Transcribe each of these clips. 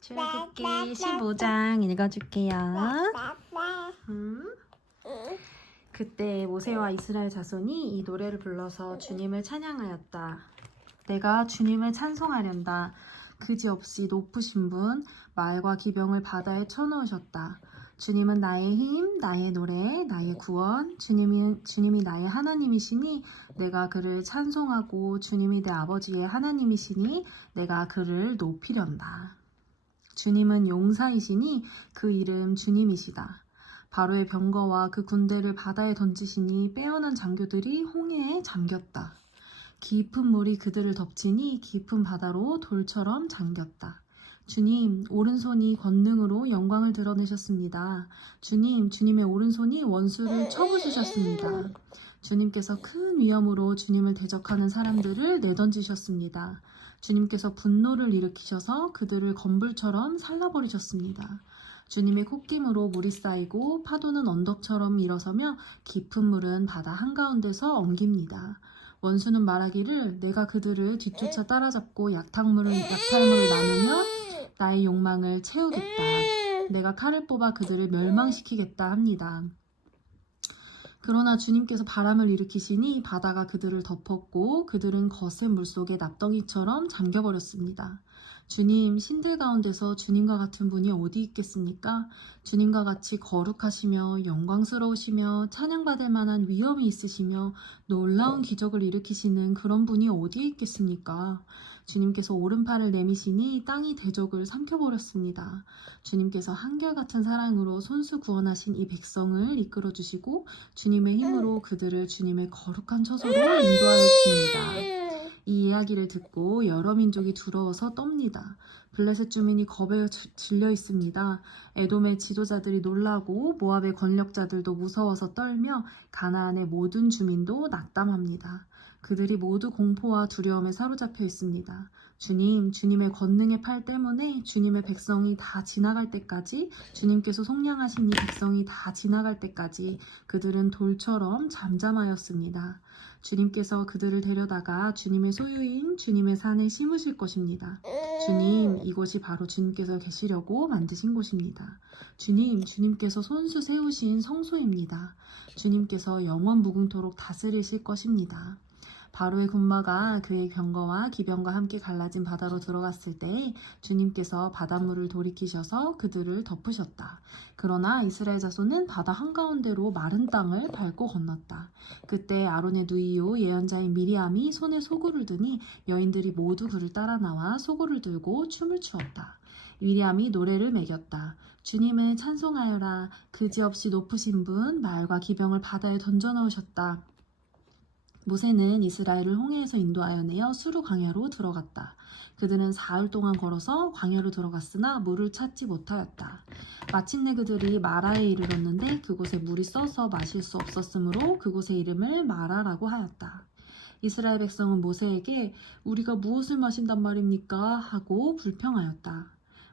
출애굽기 15장 읽어줄게요. 그때 모세와 이스라엘 자손이 이 노래를 불러서 주님을 찬양하였다. 내가 주님을 찬송하련다. 그지없이 높으신 분, 말과 기병을 바다에 쳐넣으셨다. 주님은 나의 힘, 나의 노래, 나의 구원, 주님이 나의 하나님이시니 내가 그를 찬송하고 주님이 내 아버지의 하나님이시니 내가 그를 높이련다. 주님은 용사이시니 그 이름 주님이시다. 바로의 병거와 그 군대를 바다에 던지시니 빼어난 장교들이 홍해에 잠겼다. 깊은 물이 그들을 덮치니 깊은 바다로 돌처럼 잠겼다. 주님, 오른손이 권능으로 영광을 드러내셨습니다. 주님, 주님의 오른손이 원수를 쳐부수셨습니다. 주님께서 큰 위엄으로 주님을 대적하는 사람들을 내던지셨습니다. 주님께서 분노를 일으키셔서 그들을 건불처럼 살라버리셨습니다. 주님의 콧김으로 물이 쌓이고 파도는 언덕처럼 일어서며 깊은 물은 바다 한가운데서 엉깁니다. 원수는 말하기를 내가 그들을 뒤쫓아 따라잡고 약탈물을 나누며 나의 욕망을 채우겠다. 내가 칼을 뽑아 그들을 멸망시키겠다 합니다. 그러나 주님께서 바람을 일으키시니 바다가 그들을 덮었고 그들은 거센 물속에 납덩이처럼 잠겨버렸습니다. 주님, 신들 가운데서 주님과 같은 분이 어디 있겠습니까? 주님과 같이 거룩하시며 영광스러우시며 찬양받을 만한 위엄이 있으시며 놀라운 기적을 일으키시는 그런 분이 어디에 있겠습니까? 주님께서 오른팔을 내미시니 땅이 대적을 삼켜버렸습니다. 주님께서 한결같은 사랑으로 손수 구원하신 이 백성을 이끌어주시고 주님의 힘으로 그들을 주님의 거룩한 처소로 인도하여 주십니다. 이 이야기를 듣고 여러 민족이 두려워서 떱니다. 블레셋 주민이 겁에 질려 있습니다. 에돔의 지도자들이 놀라고 모압의 권력자들도 무서워서 떨며 가나안의 모든 주민도 낙담합니다. 그들이 모두 공포와 두려움에 사로잡혀 있습니다. 주님, 주님의 권능의 팔 때문에 주님의 백성이 다 지나갈 때까지, 주님께서 속량하신 이 백성이 다 지나갈 때까지 그들은 돌처럼 잠잠하였습니다. 주님께서 그들을 데려다가 주님의 소유인 주님의 산에 심으실 것입니다. 주님, 이곳이 바로 주님께서 계시려고 만드신 곳입니다. 주님, 주님께서 손수 세우신 성소입니다. 주님께서 영원 무궁토록 다스리실 것입니다. 바로의 군마가 그의 병거와 기병과 함께 갈라진 바다로 들어갔을 때 주님께서 바닷물을 돌이키셔서 그들을 덮으셨다. 그러나 이스라엘 자손은 바다 한가운데로 마른 땅을 밟고 건넜다. 그때 아론의 누이요 예언자인 미리암이 손에 소고를 드니 여인들이 모두 그를 따라 나와 소고를 들고 춤을 추었다. 미리암이 노래를 매겼다. 주님을 찬송하여라. 그지없이 높으신 분, 말과 기병을 바다에 던져 넣으셨다. 모세는 이스라엘을 홍해에서 인도하여 내어 수르 광야로 들어갔다. 그들은 사흘 동안 걸어서 광야로 들어갔으나 물을 찾지 못하였다. 마침내 그들이 마라에 이르렀는데 그곳에 물이 써서 마실 수 없었으므로 그곳의 이름을 마라라고 하였다. 이스라엘 백성은 모세에게 우리가 무엇을 마신단 말입니까? 하고 불평하였다.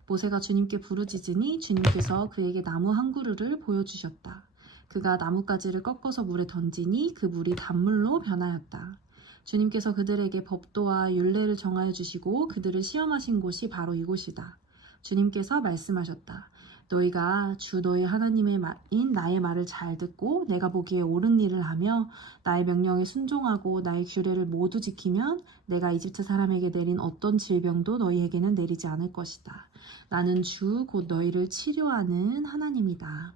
모세가 주님께 부르짖으니 주님께서 그에게 나무 한 그루를 보여주셨다. 그가 나뭇가지를 꺾어서 물에 던지니 그 물이 단물로 변하였다. 주님께서 그들에게 법도와 율례를 정하여 주시고 그들을 시험하신 곳이 바로 이곳이다. 주님께서 말씀하셨다. 너희가 주 너희 하나님의 말인 나의 말을 잘 듣고 내가 보기에 옳은 일을 하며 나의 명령에 순종하고 나의 규례를 모두 지키면 내가 이집트 사람에게 내린 어떤 질병도 너희에게는 내리지 않을 것이다. 나는 주 곧 너희를 치료하는 하나님이다.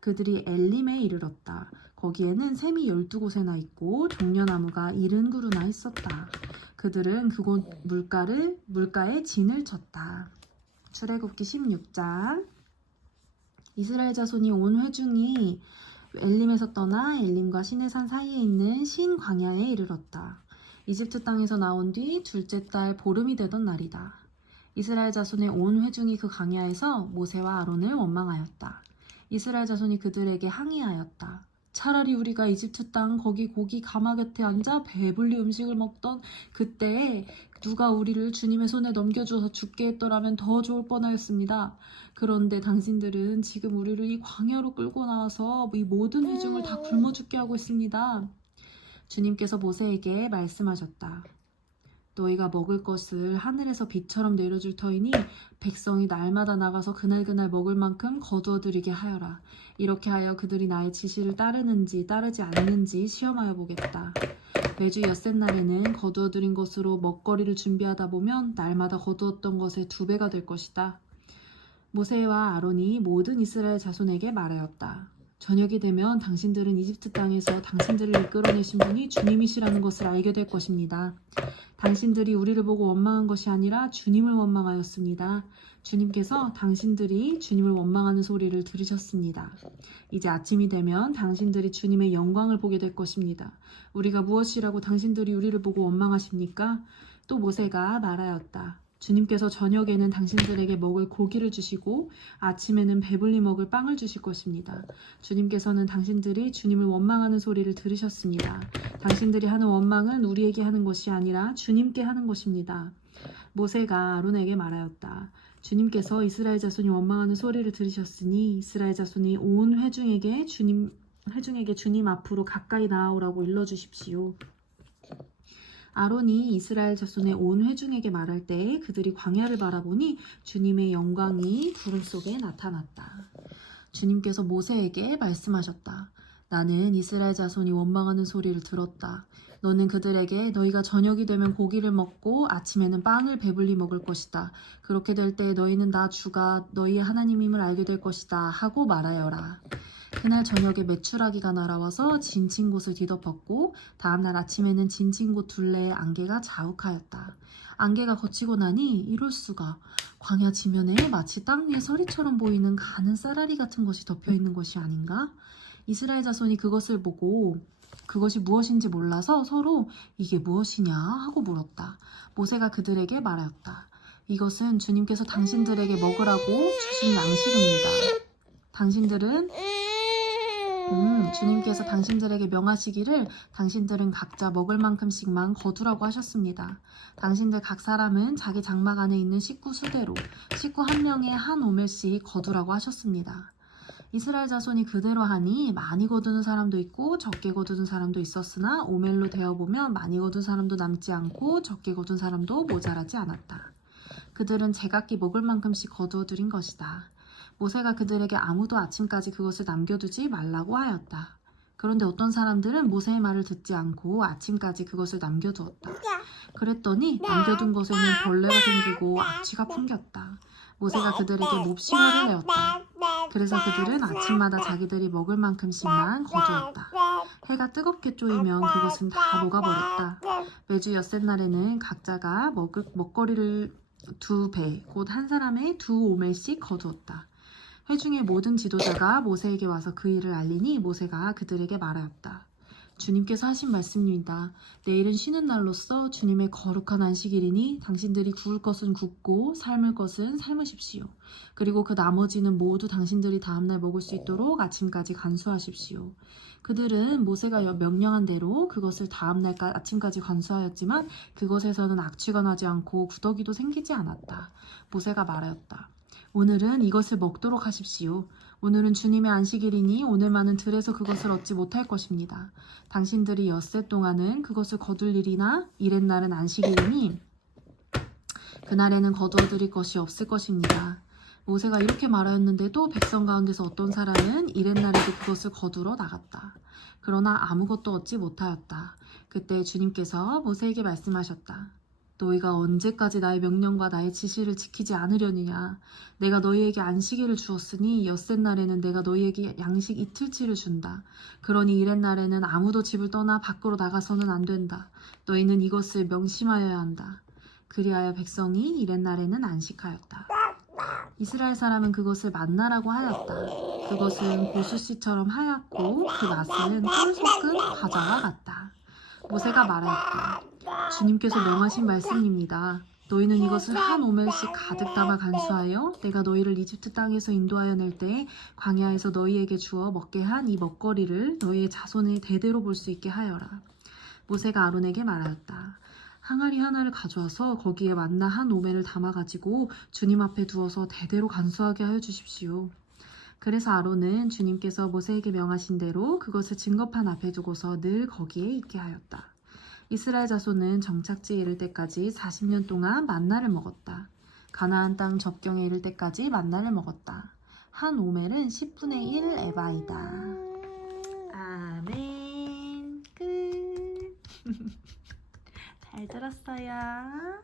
그들이 엘림에 이르렀다. 거기에는 샘이 12곳에나 있고 종려나무가 70그루나 있었다. 그들은 그곳 물가에 진을 쳤다. 출애굽기 16장. 이스라엘 자손이 온 회중이 엘림에서 떠나 엘림과 시내산 사이에 있는 신 광야에 이르렀다. 이집트 땅에서 나온 뒤 둘째 달 보름이 되던 날이다. 이스라엘 자손의 온 회중이 그 광야에서 모세와 아론을 원망하였다. 이스라엘 자손이 그들에게 항의하였다. 차라리 우리가 이집트 땅 거기 고기 가마 곁에 앉아 배불리 음식을 먹던 그때에 누가 우리를 주님의 손에 넘겨줘서 죽게 했더라면 더 좋을 뻔하였습니다. 그런데 당신들은 지금 우리를 이 광야로 끌고 나와서 이 모든 회중을 다 굶어 죽게 하고 있습니다. 주님께서 모세에게 말씀하셨다. 너희가 먹을 것을 하늘에서 비처럼 내려줄 터이니 백성이 날마다 나가서 그날그날 먹을 만큼 거두어들이게 하여라. 이렇게 하여 그들이 나의 지시를 따르는지 따르지 않는지 시험하여 보겠다. 매주 엿새날에는 거두어들인 것으로 먹거리를 준비하다 보면 날마다 거두었던 것의 2배가 될 것이다. 모세와 아론이 모든 이스라엘 자손에게 말하였다. 저녁이 되면 당신들은 이집트 땅에서 당신들을 이끌어내신 분이 주님이시라는 것을 알게 될 것입니다. 당신들이 우리를 보고 원망한 것이 아니라 주님을 원망하였습니다. 주님께서 당신들이 주님을 원망하는 소리를 들으셨습니다. 이제 아침이 되면 당신들이 주님의 영광을 보게 될 것입니다. 우리가 무엇이라고 당신들이 우리를 보고 원망하십니까? 또 모세가 말하였다. 주님께서 저녁에는 당신들에게 먹을 고기를 주시고 아침에는 배불리 먹을 빵을 주실 것입니다. 주님께서는 당신들이 주님을 원망하는 소리를 들으셨습니다. 당신들이 하는 원망은 우리에게 하는 것이 아니라 주님께 하는 것입니다. 모세가 아론에게 말하였다. 주님께서 이스라엘 자손이 원망하는 소리를 들으셨으니 이스라엘 자손이 온 회중에게 주님 앞으로 가까이 나아오라고 일러주십시오. 아론이 이스라엘 자손의 온 회중에게 말할 때 그들이 광야를 바라보니 주님의 영광이 구름 속에 나타났다. 주님께서 모세에게 말씀하셨다. 나는 이스라엘 자손이 원망하는 소리를 들었다. 너는 그들에게 너희가 저녁이 되면 고기를 먹고 아침에는 빵을 배불리 먹을 것이다. 그렇게 될 때 너희는 나 주가 너희의 하나님임을 알게 될 것이다 하고 말하여라. 그날 저녁에 메추라기가 날아와서 진친 곳을 뒤덮었고 다음날 아침에는 진친 곳 둘레에 안개가 자욱하였다. 안개가 걷히고 나니 이럴 수가 광야 지면에 마치 땅 위에 서리처럼 보이는 가는 쌀알이 같은 것이 덮여있는 것이 아닌가? 이스라엘 자손이 그것을 보고 그것이 무엇인지 몰라서 서로 이게 무엇이냐 하고 물었다. 모세가 그들에게 말하였다. 이것은 주님께서 당신들에게 먹으라고 주신 양식입니다. 주님께서 당신들에게 명하시기를 당신들은 각자 먹을 만큼씩만 거두라고 하셨습니다. 당신들 각 사람은 자기 장막 안에 있는 식구 수대로 식구 한 명에 한 오멜씩 거두라고 하셨습니다. 이스라엘 자손이 그대로 하니 많이 거두는 사람도 있고 적게 거두는 사람도 있었으나 오멜로 되어보면 많이 거둔 사람도 남지 않고 적게 거둔 사람도 모자라지 않았다. 그들은 제각기 먹을 만큼씩 거두어들인 것이다. 모세가 그들에게 아무도 아침까지 그것을 남겨두지 말라고 하였다. 그런데 어떤 사람들은 모세의 말을 듣지 않고 아침까지 그것을 남겨두었다. 그랬더니 남겨둔 것에는 벌레가 생기고 악취가 풍겼다. 모세가 그들에게 몹시화를 내었다. 그래서 그들은 아침마다 자기들이 먹을 만큼씩만 거두었다. 해가 뜨겁게 쪼이면 그것은 다 녹아버렸다. 매주 엿새날에는 각자가 먹거리를 2배, 곧 한 사람의 2오멜씩 거두었다. 회중의 모든 지도자가 모세에게 와서 그 일을 알리니 모세가 그들에게 말하였다. 주님께서 하신 말씀입니다. 내일은 쉬는 날로서 주님의 거룩한 안식일이니 당신들이 구울 것은 굽고 삶을 것은 삶으십시오. 그리고 그 나머지는 모두 당신들이 다음날 먹을 수 있도록 아침까지 간수하십시오. 그들은 모세가 명령한 대로 그것을 다음날 아침까지 간수하였지만 그것에서는 악취가 나지 않고 구더기도 생기지 않았다. 모세가 말하였다. 오늘은 이것을 먹도록 하십시오. 오늘은 주님의 안식일이니 오늘만은 들에서 그것을 얻지 못할 것입니다. 당신들이 엿새 동안은 그것을 거둘 일이나 이렛날은 안식일이니 그날에는 거두어드릴 것이 없을 것입니다. 모세가 이렇게 말하였는데도 백성 가운데서 어떤 사람은 이렛날에도 그것을 거두러 나갔다. 그러나 아무것도 얻지 못하였다. 그때 주님께서 모세에게 말씀하셨다. 너희가 언제까지 나의 명령과 나의 지시를 지키지 않으려느냐. 내가 너희에게 안식일을 주었으니 엿새날에는 내가 너희에게 양식 이틀치를 준다. 그러니 이렛날에는 아무도 집을 떠나 밖으로 나가서는 안 된다. 너희는 이것을 명심하여야 한다. 그리하여 백성이 이렛날에는 안식하였다. 이스라엘 사람은 그것을 만나라고 하였다. 그것은 고수씨처럼 하얗고 그 맛은 꿀 섞은 과자와 같다. 모세가 말하였다. 주님께서 명하신 말씀입니다. 너희는 이것을 한 오멜씩 가득 담아 간수하여 내가 너희를 이집트 땅에서 인도하여 낼 때에 광야에서 너희에게 주어 먹게 한 이 먹거리를 너희의 자손의 대대로 볼 수 있게 하여라. 모세가 아론에게 말하였다. 항아리 하나를 가져와서 거기에 만나 한 오멜을 담아가지고 주님 앞에 두어서 대대로 간수하게 하여 주십시오. 그래서 아론은 주님께서 모세에게 명하신 대로 그것을 증거판 앞에 두고서 늘 거기에 있게 하였다. 이스라엘 자손은 정착지에 이를 때까지 40년 동안 만나를 먹었다. 가나안 땅 접경에 이를 때까지 만나를 먹었다. 한 오멜은 10분의 1 에바이다. 아멘. 끝. 잘 들었어요.